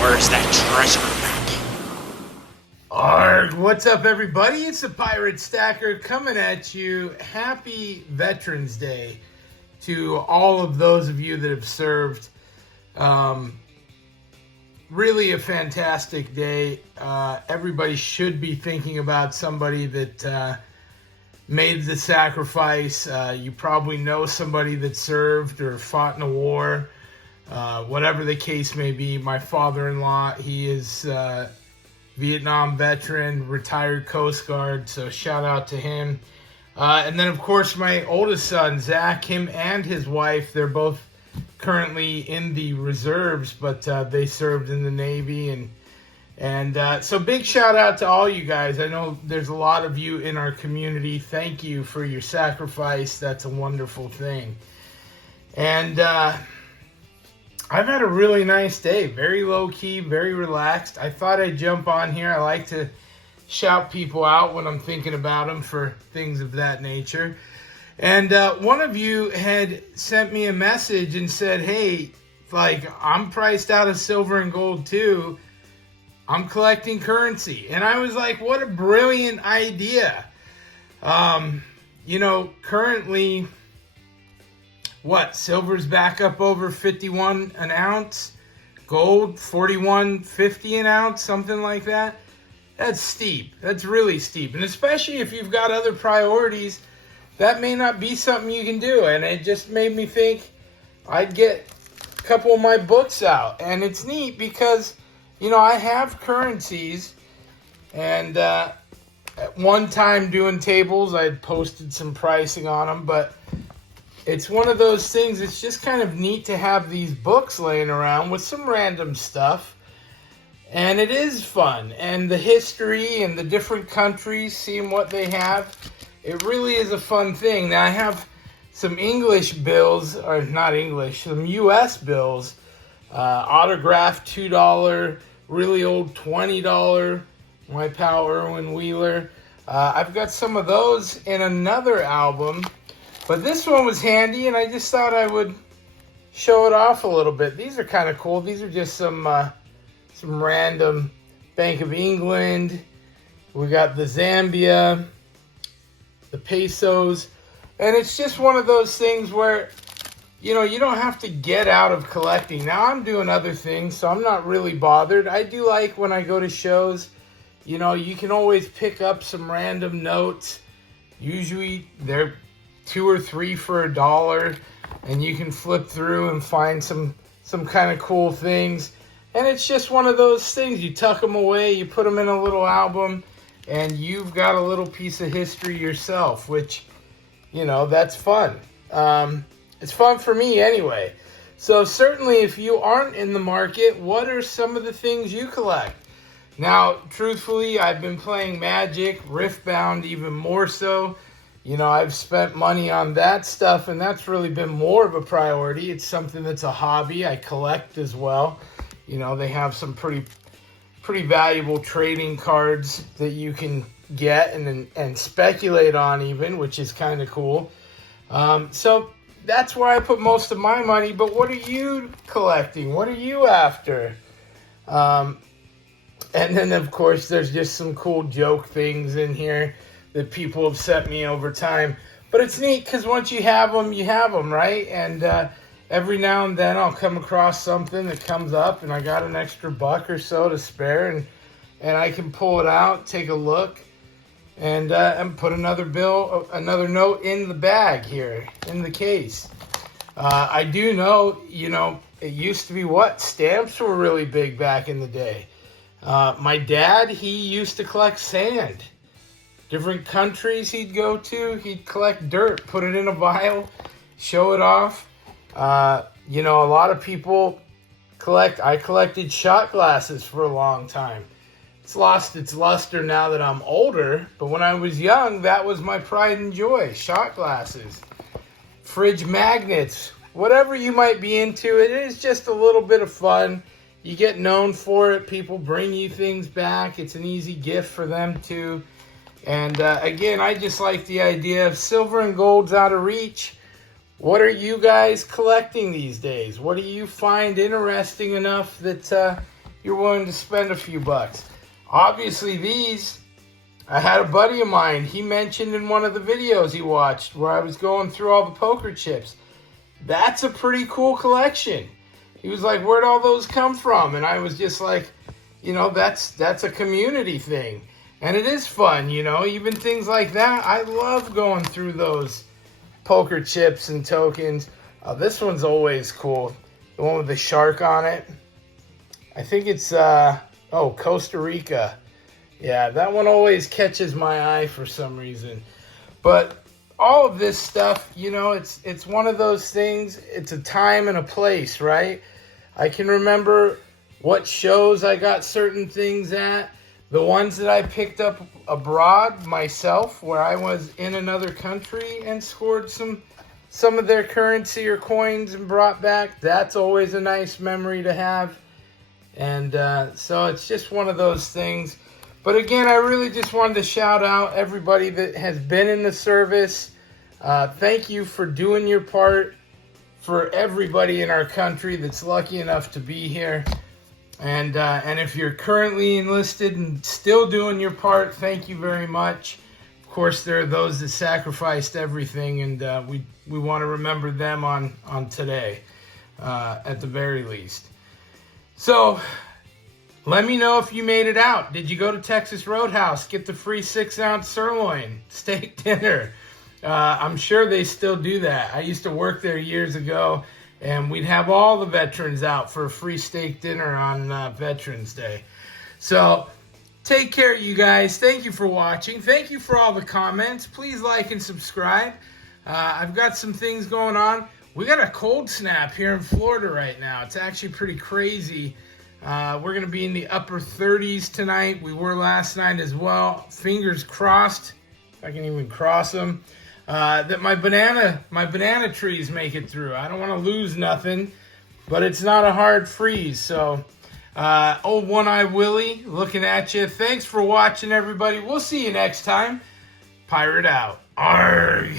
Where's that treasure map? Arghhhh, what's up everybody? It's the Pirate Stacker coming at you. Happy Veterans Day to all of those of you that have served. Really a fantastic day. Everybody should be thinking about somebody that made the sacrifice. You probably know somebody that served or fought in a war. Whatever the case may be, my father-in-law, he is Vietnam veteran, retired Coast Guard, so shout out to him. And then, of course, my oldest son, Zach, him and his wife, they're both currently in the reserves, but they served in the Navy. And so big shout out to all you guys. I know there's a lot of you in our community. Thank you for your sacrifice. That's a wonderful thing. And I've had a really nice day. Very low-key, very relaxed. I thought I'd jump on here. I like to shout people out when I'm thinking about them for things of that nature. And one of you had sent me a message and said, hey, like, I'm priced out of silver and gold too. I'm collecting currency. And I was like, what a brilliant idea. You know, currently, silver's back up over 51 an ounce, gold 41.50 an ounce, something like that. That's steep. That's really steep. And especially if you've got other priorities, that may not be something you can do. And it just made me think I'd get a couple of my books out. And it's neat because, you know, I have currencies. And at one time doing tables, I had posted some pricing on them. But it's one of those things, it's just kind of neat to have these books laying around with some random stuff. And it is fun. And the history and the different countries, seeing what they have, it really is a fun thing. Now, I have some English bills, or not English, some U.S. bills, autographed $2, really old $20, my pal Irwin Wheeler. I've got some of those in another album. But this one was handy, and I just thought I would show it off a little bit. These are kind of cool. These are just some random Bank of England. We got the Zambia, the pesos. And it's just one of those things where, you know, you don't have to get out of collecting. Now, I'm doing other things, so I'm not really bothered. I do like when I go to shows, you know, you can always pick up some random notes. Usually, they're 2 or 3 for $1, and you can flip through and find some kind of cool things. And it's just one of those things. You tuck them away, you put them in a little album, and you've got a little piece of history yourself, which, you know, that's fun. It's fun for me anyway. So certainly if you aren't in the market, what are some of the things you collect? Now, truthfully, I've been playing Magic, Riftbound even more so. You know, I've spent money on that stuff, and that's really been more of a priority. It's something that's a hobby. I collect as well. You know, they have some pretty valuable trading cards that you can get and speculate on even, which is kind of cool. So that's where I put most of my money. But what are you collecting? What are you after? And then, of course, there's just some cool joke things in here that people have sent me over time. But it's neat because once you have them, right? And every now and then I'll come across something that comes up and I got an extra $1 or so to spare, and I can pull it out, take a look, and put another note in the bag here, in the case. I do know, you know, it used to be stamps were really big back in the day. My dad, he used to collect sand. Different countries he'd go to, he'd collect dirt, put it in a vial, show it off. You know, a lot of people I collected shot glasses for a long time. It's lost its luster now that I'm older, but when I was young, that was my pride and joy, shot glasses. Fridge magnets, whatever you might be into, it is just a little bit of fun. You get known for it, people bring you things back, it's an easy gift for them too. And again, I just like the idea of silver and gold's out of reach. What are you guys collecting these days? What do you find interesting enough that you're willing to spend a few bucks? Obviously these, I had a buddy of mine, he mentioned in one of the videos he watched where I was going through all the poker chips. That's a pretty cool collection. He was like, where'd all those come from? And I was just like, you know, that's a community thing. And it is fun, you know, even things like that. I love going through those poker chips and tokens. This one's always cool. The one with the shark on it. I think it's, Costa Rica. Yeah, that one always catches my eye for some reason. But all of this stuff, you know, it's one of those things. It's a time and a place, right? I can remember what shows I got certain things at. The ones that I picked up abroad myself, where I was in another country and scored some of their currency or coins and brought back. That's always a nice memory to have. And so it's just one of those things. But again, I really just wanted to shout out everybody that has been in the service. Thank you for doing your part for everybody in our country that's lucky enough to be here. And if you're currently enlisted and still doing your part, thank you very much. Of course, there are those that sacrificed everything, and we want to remember them on today, at the very least. So, let me know if you made it out. Did you go to Texas Roadhouse, get the free 6-ounce sirloin steak dinner? I'm sure they still do that. I used to work there years ago, and we'd have all the veterans out for a free steak dinner on Veterans Day. So, take care, you guys. Thank you for watching. Thank you for all the comments. Please like and subscribe. I've got some things going on. We got a cold snap here in Florida right now. It's actually pretty crazy. We're going to be in the upper 30s tonight. We were last night as well. Fingers crossed, if I can even cross them, that my banana trees make it through. I don't want to lose nothing, but it's not a hard freeze. So, old One-Eye Willie looking at you. Thanks for watching, everybody. We'll see you next time. Pirate out. Arg.